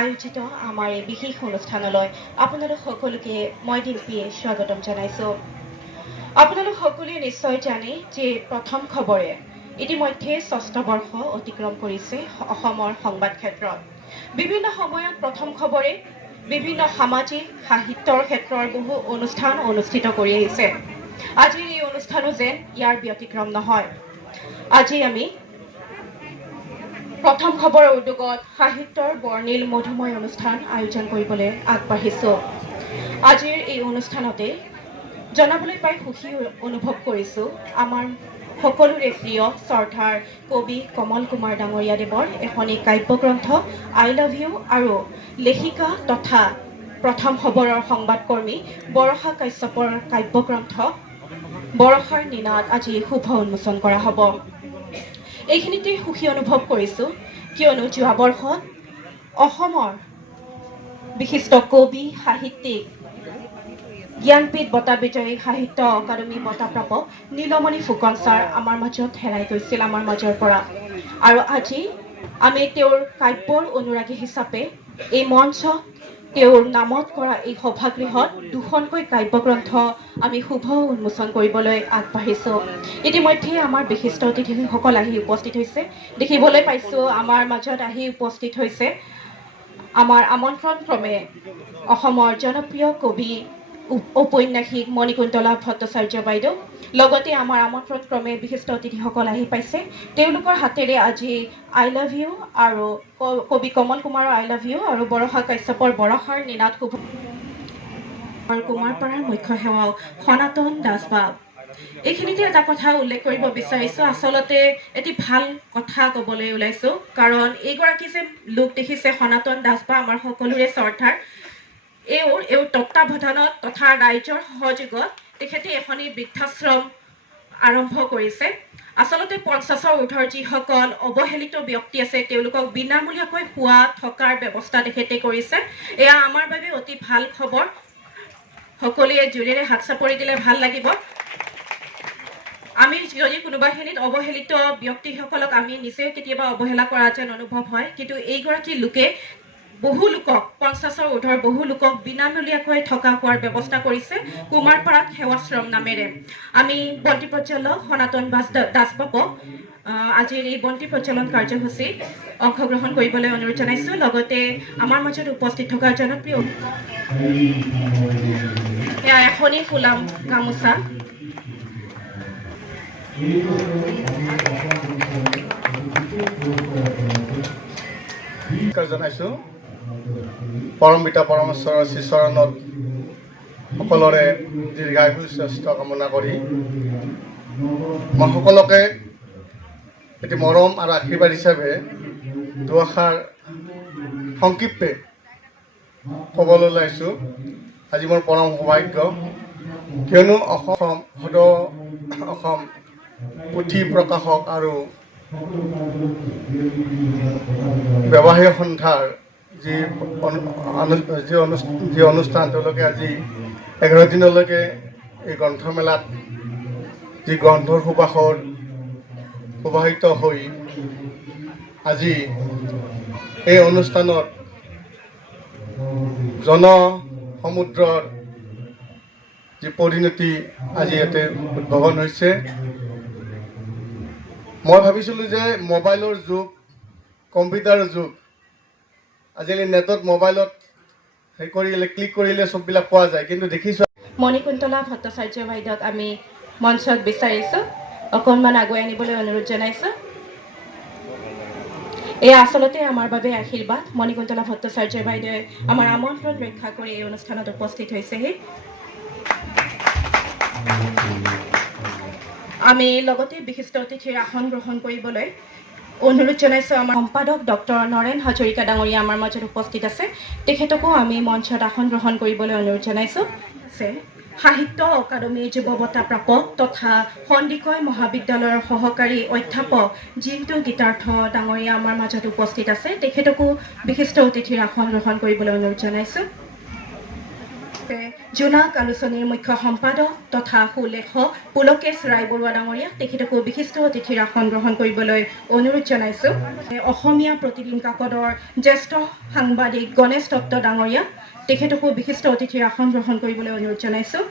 আয়োজিত আমাৰ এই বিশেষ অনুষ্ঠানলৈ আপোনালোক সকলোকে মই দিম্পীয়ে স্বাগতম জনাইছো। আপোনালোক সকলোৱে নিশ্চয় জানে যে প্ৰথম খবৰে ইতিমধ্যে ৬ষ্ঠ বৰ্ষ অতিক্ৰম কৰিছে অসমৰ সংবাদ ক্ষেত্ৰত। বিভিন্ন সময়ত প্ৰথম খবৰে বিভিন্ন সামাজিক সাহিত্যৰ ক্ষেত্ৰৰ বহু অনুষ্ঠান অনুষ্ঠিত কৰি আহিছে। আজিৰ এই অনুষ্ঠানো যেন ইয়াৰ ব্যতিক্ৰম নহয়। আজি আমি প্ৰথম খবৰৰ উদ্যোগত সাহিত্যৰ বৰ্ণিল মধুময় অনুষ্ঠান আয়োজন কৰিবলৈ আগবাঢ়িছোঁ। আজিৰ এই অনুষ্ঠানতে জনাবলৈ পাই সুখী অনুভৱ কৰিছোঁ আমাৰ সকলোৰে প্ৰিয় শ্ৰদ্ধাৰ কবি কমল কুমাৰ ডাঙৰীয়াদেৱৰ এখনি কাব্যগ্ৰন্থ আই লাভ ইউ আৰু লেখিকা তথা প্ৰথম খবৰৰ সংবাদকৰ্মী বৰষা কাশ্যপৰ কাব্যগ্ৰন্থ বৰষাৰ নিনাদ আজি শুভ উন্মোচন কৰা হ'ব। এইখিনিতে সুখী অনুভৱ কৰিছোঁ কিয়নো যোৱা বৰ্ষত অসমৰ বিশিষ্ট কবি সাহিত্যিক জ্ঞানপীঠ বঁটা বিজয়ী সাহিত্য অকাডেমী বঁটা প্ৰাপক নীলমণি ফুকন ছাৰ আমাৰ মাজত হেৰাই গৈছিল আমাৰ মাজৰ পৰা। আৰু আজি আমি তেওঁৰ কাব্যৰ অনুৰাগী হিচাপে এই মঞ্চত তেওঁৰ নামত কৰা এই সভাগৃহত দুখনকৈ কাব্যগ্ৰন্থ আমি শুভ উন্মোচন কৰিবলৈ আগবাঢ়িছোঁ। ইতিমধ্যে আমাৰ বিশিষ্ট অতিথিসকল আহি উপস্থিত হৈছে। দেখিবলৈ পাইছোঁ আমাৰ মাজত আহি উপস্থিত হৈছে আমাৰ আমন্ত্ৰণ ক্ৰমে অসমৰ জনপ্ৰিয় কবি ঔপন্যাসিক মণিকুন্তলা ভট্টাচাৰ্য বাইদেউ, লগতে আমাৰ আমন্ত্ৰণ ক্ৰমে বিশিষ্ট অতিথিসকল আহি পাইছে। তেওঁলোকৰ হাতেৰে আজি আই লাভ ইউ আৰু কবি কমল কুমাৰৰ আই লাভ ইউ আৰু বৰষা কাশ্যপৰ বৰষাৰ নিনাদ শুভ আৰু কুমাৰপাৰাৰ মুখ্য সেৱক সনাতন দাসবাব। এইখিনিতে এটা কথা উল্লেখ কৰিব বিচাৰিছোঁ, আচলতে এটি ভাল কথা ক'বলৈ ওলাইছোঁ, কাৰণ এইগৰাকী যে লোক দেখিছে সনাতন দাসবা আমাৰ সকলোৰে শ্ৰদ্ধাৰ, এওঁৰ তত্ত্বাৱধানত তথা ৰাইজৰ সহযোগত তেখেতে এখনি বৃদ্ধাশ্ৰম আৰম্ভ কৰিছে। আচলতে ৫০ৰ ঊৰ্ধৰ যিসকল অৱহেলিত ব্যক্তি আছে তেওঁলোকক বিনামূলীয়াকৈ খোৱা থকাৰ ব্যৱস্থা তেখেতে কৰিছে। এয়া আমাৰ বাবে অতি ভাল খবৰ। সকলোৱে জোৰেৰে হাত চাপৰি দিলে ভাল লাগিব। আমি যদি কোনোবাখিনিত অৱহেলিত ব্যক্তিসকলক আমি নিজেও কেতিয়াবা অৱহেলা কৰা যেন অনুভৱ হয়, কিন্তু এইগৰাকী লোকে বহু লোকক ৫০ৰ ঊৰ্ধৰ বহু লোকক বিনামূলীয়াকৈ থকা খোৱাৰ ব্যৱস্থা কৰিছে কুমাৰপাৰাত সেৱাশ্ৰম নামেৰে। আমি বন্তি প্ৰজ্বলক সনাতন দাসবাবক আজিৰ এই বন্তি প্ৰজ্বলন কাৰ্যসূচীত অংশগ্ৰহণ কৰিবলৈ অনুৰোধ জনাইছোঁ। লগতে আমাৰ মাজত উপস্থিত থকা জনপ্ৰিয় এয়া এখনি ফুলাম গামোচা জনাইছোঁ। পৰম পিতা পৰমেশ্বৰৰ শ্ৰীচৰণত সকলোৰে দীৰ্ঘায়ু স্বাস্থ্য কামনা কৰি মই সকলোকে এটি মৰম আৰু আশীৰ্বাদ হিচাপে দুআষাৰ সংক্ষিপ্তে ক'বলৈ ওলাইছোঁ। আজি মোৰ পৰম সৌভাগ্য, কিয়নো অসম পুথি প্ৰকাশক আৰু ব্যৱসায়িক সন্থাৰ যি অনুষ্ঠান তেওঁলোকে আজি 11 দিনলৈকে এই গ্ৰন্থমেলাত যি গ্ৰন্থৰ সুবাসৰ প্ৰবাহিত হৈ আজি এই অনুষ্ঠানত জনসমুদ্ৰৰ যি পৰিণতি আজি ইয়াতে উদ্ভাৱন হৈছে। মই ভাবিছিলোঁ যে মোবাইলৰ যুগ, কম্পিউটাৰৰ যুগ, আজিকালি নেটত মোবাইলত ক্লিক কৰিলে চববিলাক পোৱা যায়, কিন্তু দেখিছোঁ মণিকুন্তলা ভট্টাচাৰ্য বাইদেউক আমি মঞ্চত বিচাৰিছোঁ, অকণমান আগুৱাই আনিবলৈ অনুৰোধ জনাইছোঁ। এয়া আচলতে আমাৰ বাবে আশীৰ্বাদ। মণিকুন্তলা ভট্টাচাৰ্য বাইদেৱে আমাৰ আমন্ত্ৰণ ৰক্ষা কৰি এই অনুষ্ঠানত উপস্থিত হৈছেহি। আমি লগতে বিশিষ্ট অতিথিৰ আসন গ্ৰহণ কৰিবলৈ অনুৰোধ জনাইছোঁ। আমাৰ সম্পাদক ডক্টৰ নৰেন হাজৰিকা ডাঙৰীয়া আমাৰ মাজত উপস্থিত আছে, তেখেতকো আমি মঞ্চত আসন গ্ৰহণ কৰিবলৈ অনুৰোধ জনাইছোঁ। সাহিত্য অকাডেমীৰ যুৱ বঁটা প্ৰাপক তথা সন্দিকৈ মহাবিদ্যালয়ৰ সহকাৰী অধ্যাপক জিন্তু গীতাৰ্থ ডাঙৰীয়া আমাৰ মাজত উপস্থিত আছে। তেখেতকো বিশিষ্ট অতিথিৰ আসন গ্ৰহণ কৰিবলৈ অনুৰোধ জনাইছোঁ। জোনাক আলোচনীৰ মুখ্য সম্পাদক তথা সুলেখক পুলকেশ ৰায়বৰুৱা ডাঙৰীয়া, তেখেতকো বিশিষ্ট অতিথিৰ আসন গ্ৰহণ কৰিবলৈ অনুৰোধ জনাইছোঁ। অসমীয়া প্ৰতিদিন কাকতৰ জ্যেষ্ঠ সাংবাদিক গণেশ দত্ত ডাঙৰীয়া, তেখেতকো বিশিষ্ট অতিথিৰ আসন গ্ৰহণ কৰিবলৈ অনুৰোধ জনাইছোঁ।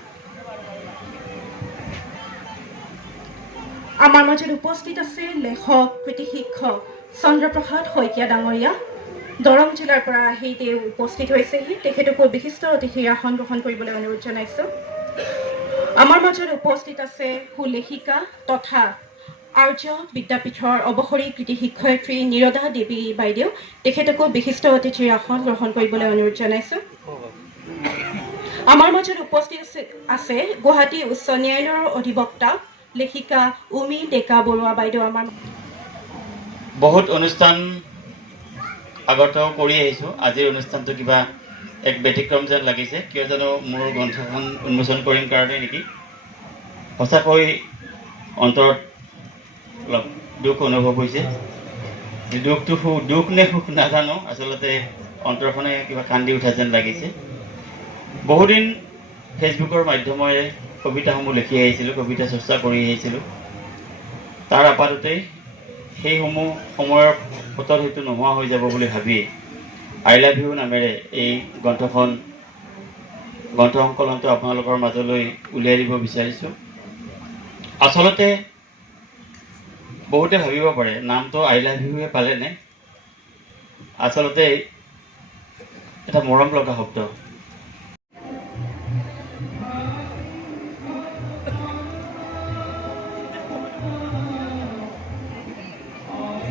আমাৰ মাজত উপস্থিত আছে লেখক কৃতি শিক্ষক চন্দ্ৰপ্ৰসাদ শইকীয়া ডাঙৰীয়া, দৰং জিলাৰ পৰা আহি তেওঁ উপস্থিত হৈছেহি, তেখেতকো বিশিষ্ট অতিথিৰ আসন গ্ৰহণ কৰিবলৈ অনুৰোধ জনাইছোঁ। আমাৰ মাজত উপস্থিত আছে সুলেখিকা তথা আৰ্য বিদ্যাপীঠৰ অৱসৰী কৃতি শিক্ষয়িত্ৰী নিৰদা দেৱী বাইদেউ, তেখেতকো বিশিষ্ট অতিথিৰ আসন গ্ৰহণ কৰিবলৈ অনুৰোধ জনাইছোঁ। আমাৰ মাজত উপস্থিত আছে গুৱাহাটী উচ্চ ন্যায়ালয়ৰ অধিবক্তা লেখিকা উমি ডেকা বৰুৱা বাইদেউ। আমাৰ বহুত অনুষ্ঠান আগত কৰি আহিছোঁ, আজিৰ অনুষ্ঠানটো কিবা এক ব্যতিক্ৰম যেন লাগিছে। কিয় জানো মোৰ গ্ৰন্থখন উন্মোচন কৰিম কাৰণে নেকি, সঁচাকৈ অন্তৰত অলপ দুখ অনুভৱ হৈছে। দুখটো দুখ নে সুখ নাজানো, আচলতে অন্তৰখনে কিবা কান্দি উঠা যেন লাগিছে। বহুদিন ফেচবুকৰ মাধ্যমেৰে কবিতাসমূহ লিখি আহিছিলোঁ, কবিতা চৰ্চা কৰি আহিছিলোঁ। তাৰ আপাততেই সেইসমূহ সময়ৰ ফটত হয়তো নোহোৱা হৈ যাব বুলি ভাবি আই লাভ ইউ নামেৰে এই গ্ৰন্থ সংকলনটো আপোনালোকৰ মাজলৈ উলিয়াই দিব বিচাৰিছোঁ। আচলতে বহুতে ভাবিব পাৰে নামটো আই লাভ ইউৱে পালেনে, আচলতে এটা মৰম লগা শব্দ।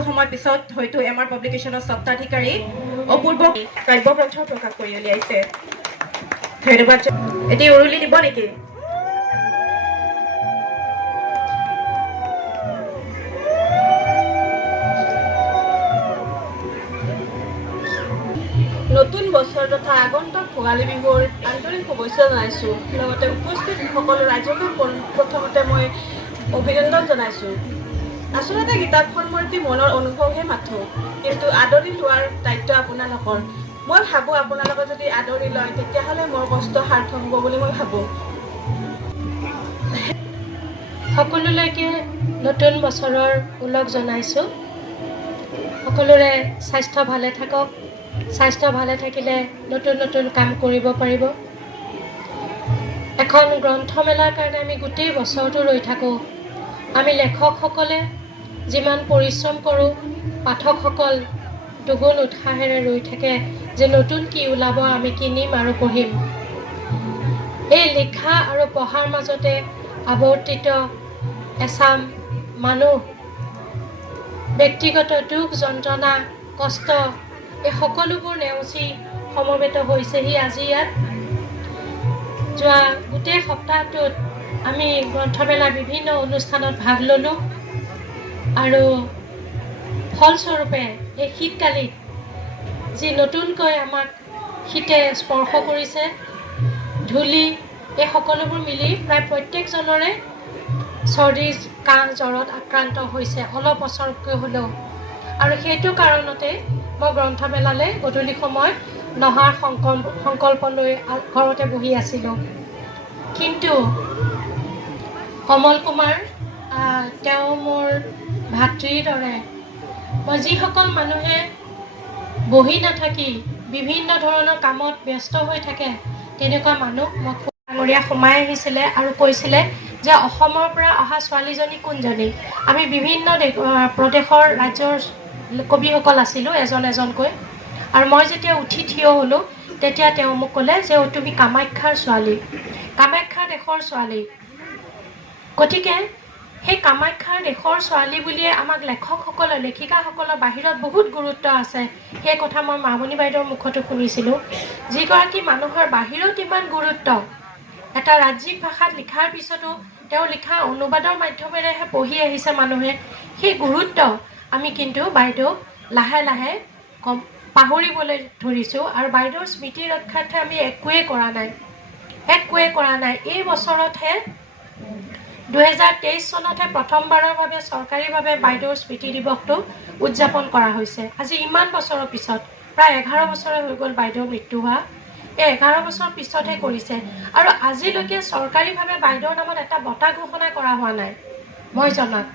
সময় পিছত হয়তো এমাৰ পাব্লিকেশ্যনৰ স্বত্বাধিকাৰী অপূৰ্ব কাব্যগ্ৰন্থ প্ৰকাশ কৰি উলিয়াইছে। ধন্যবাদ। এতিয়া উৰুলি দিব নেকি? নতুন বছৰ তথা আগন্তুক ভোগালী বিহুৰ আন্তৰিক শুভেচ্ছা জনাইছোঁ। লগতে উপস্থিত সকলো ৰাইজকে প্ৰথমতে মই অভিনন্দন জনাইছোঁ। আচলতে কিতাপখন মোৰ এটি মনৰ অনুভৱহে মাথো, কিন্তু আদৰি লোৱাৰ দায়িত্ব আপোনালোকৰ। মই ভাবোঁ আপোনালোকে যদি আদৰি লয় তেতিয়াহ'লে মোৰ কষ্ট সাৰ্থক হ'ব বুলি মই ভাবোঁ। সকলোলৈকে নতুন বছৰৰ ওলগ জনাইছোঁ। সকলোৰে স্বাস্থ্য ভালে থাকক। স্বাস্থ্য ভালে থাকিলে নতুন নতুন কাম কৰিব পাৰিব। এখন গ্ৰন্থমেলাৰ কাৰণে আমি গোটেই বছৰটো ৰৈ থাকোঁ। আমি লেখকসকলে যিমান পৰিশ্ৰম কৰোঁ, পাঠকসকল দুগুণ উৎসাহেৰে ৰৈ থাকে যে নতুন কি ওলাব, আমি কিনিম আৰু পঢ়িম। এই লিখা আৰু পঢ়াৰ মাজতে আৱৰ্তিত এচাম মানুহ ব্যক্তিগত দুখ যন্ত্ৰণা কষ্ট এই সকলোবোৰ নেওচি সমবেত হৈছেহি আজি ইয়াত। যোৱা গোটেই সপ্তাহটোত আমি গ্ৰন্থমেলাৰ বিভিন্ন অনুষ্ঠানত ভাগ ল'লোঁ আৰু ফলস্বৰূপে এই শীতকালিত যি নতুনকৈ আমাক শীতে স্পৰ্শ কৰিছে, ধূলি এই সকলোবোৰ মিলি প্ৰায় প্ৰত্যেকজনৰে চৰ্দি কাহ জ্বৰত আক্ৰান্ত হৈছে অলপ অচৰকৈ হ'লেও। আৰু সেইটো কাৰণতে মই গ্ৰন্থমেলালৈ গধূলি সময়ত নহাৰ সংকল্প লৈ ঘৰতে বহি আছিলোঁ। কিন্তু কমল কুমাৰ তেওঁ মোৰ ভাতৃৰ দৰে। মই যিসকল মানুহে বহি নাথাকি বিভিন্ন ধৰণৰ কামত ব্যস্ত হৈ থাকে তেনেকুৱা মানুহ মোক ডাঙৰীয়া সোমাই আহিছিলে আৰু কৈছিলে যে অসমৰ পৰা অহা ছোৱালীজনী কোনজনী। আমি বিভিন্ন প্ৰদেশৰ ৰাজ্যৰ কবিসকল আছিলোঁ এজন এজনকৈ, আৰু মই যেতিয়া উঠি থিয় হ'লোঁ তেতিয়া তেওঁ মোক ক'লে যে তুমি কামাখ্যাৰ ছোৱালী, কামাখ্যাৰ দেশৰ ছোৱালী। গতিকে সেই কামাখ্যাৰ দেশৰ ছোৱালী বুলিয়ে আমাক লেখকসকলৰ লেখিকাসকলৰ বাহিৰত বহুত গুৰুত্ব আছে। সেই কথা মই মামণি বাইদেউৰ মুখতো শুনিছিলোঁ। যিগৰাকী মানুহৰ বাহিৰত ইমান গুৰুত্ব, এটা ৰাজ্যিক ভাষাত লিখাৰ পিছতো তেওঁ লিখা অনুবাদৰ মাধ্যমেৰেহে পঢ়ি আহিছে মানুহে, সেই গুৰুত্ব আমি কিন্তু বাইদেউক লাহে লাহে পাহৰিবলৈ ধৰিছোঁ আৰু বাইদেউৰ স্মৃতি ৰক্ষাৰ্থে আমি একোৱেই কৰা নাই। একোৱে কৰা নাই। এই বছৰতহে 2023 চনতহে প্ৰথমবাৰৰ বাবে চৰকাৰীভাৱে বাইদেউৰ স্মৃতি দিৱসটো উদযাপন কৰা হৈছে। আজি ইমান বছৰৰ পিছত, প্ৰায় 11 বছৰে হৈ গ'ল বাইদেউৰ মৃত্যু হোৱা। এই 11 বছৰ পিছতহে কৰিছে। আৰু আজিলৈকে চৰকাৰীভাৱে বাইদেউৰ নামত এটা বঁটা ঘোষণা কৰা হোৱা নাই। মই জনাত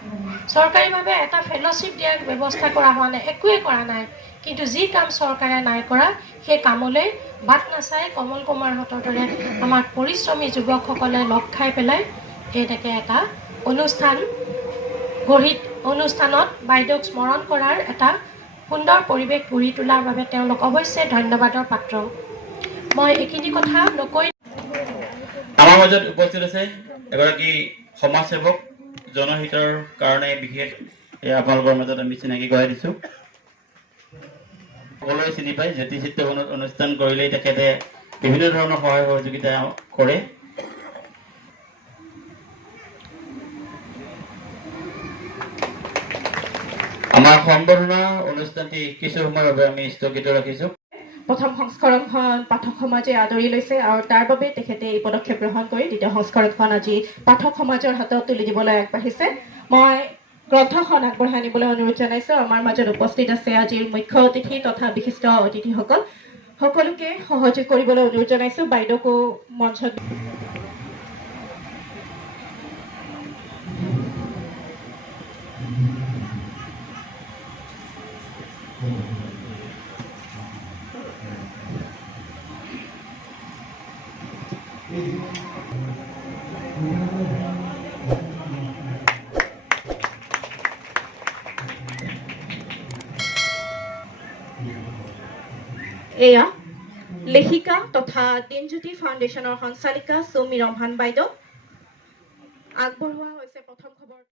চৰকাৰীভাৱে এটা ফেল'শ্বিপ দিয়াৰ ব্যৱস্থা কৰা হোৱা নাই, একোৱে কৰা নাই। কিন্তু যি কাম চৰকাৰে নাই কৰা, সেই কামলৈ বাট নাচাই কমল কুমাৰহঁতৰ দৰে আমাৰ পৰিশ্ৰমী যুৱকসকলে লগ খাই পেলাই এনেকৈ এটা অনুষ্ঠানত বাইদেউক স্মৰণ কৰাৰ এটা সুন্দৰ পৰিৱেশ গঢ়ি তোলাৰ বাবে তেওঁলোক অৱশ্যে ধন্যবাদৰ পাত্ৰ। মই এইখিনি কথা নকৈ আমাৰ মাজত উপস্থিত আছে এগৰাকী সমাজসেৱক, জনহিতৰ কাৰণে বিশেষ আপোনালোকৰ মাজত আমি চিনাকি কৰাই দিছোঁ। সকলোৱে চিনি পায়, জ্যোতি চিত্ৰবনত অনুষ্ঠান কৰিলেই তেখেতে বিভিন্ন ধৰণৰ সহায় সহযোগিতা কৰে। আমাৰ সম্বৰ্ধনা অনুষ্ঠানটি কিছু সময়ৰ বাবে আমি স্থগিত ৰাখিছোঁ। প্ৰথম সংস্কৰণখন পাঠক সমাজে আদৰি লৈছে আৰু তাৰ বাবে তেখেতে এই পদক্ষেপ গ্ৰহণ কৰি দ্বিতীয় সংস্কৰণখন আজি পাঠক সমাজৰ হাতত তুলি দিবলৈ আগবাঢ়িছে। মই গ্ৰন্থখন আগবঢ়াই আনিবলৈ অনুৰোধ জনাইছোঁ। আমাৰ মাজত উপস্থিত আছে আজিৰ মুখ্য অতিথি তথা বিশিষ্ট অতিথিসকল। সকলোকে সহযোগ কৰিবলৈ অনুৰোধ জনাইছোঁ। বাইদেউকো মঞ্চত এয়া লেখিকা তথা দিনজ্যোতি ফাউণ্ডেশ্যনৰ সঞ্চালিকা চৌমী ৰমহান বাইদেউ। আগবঢ়োৱা হৈছে প্ৰথম খবৰ।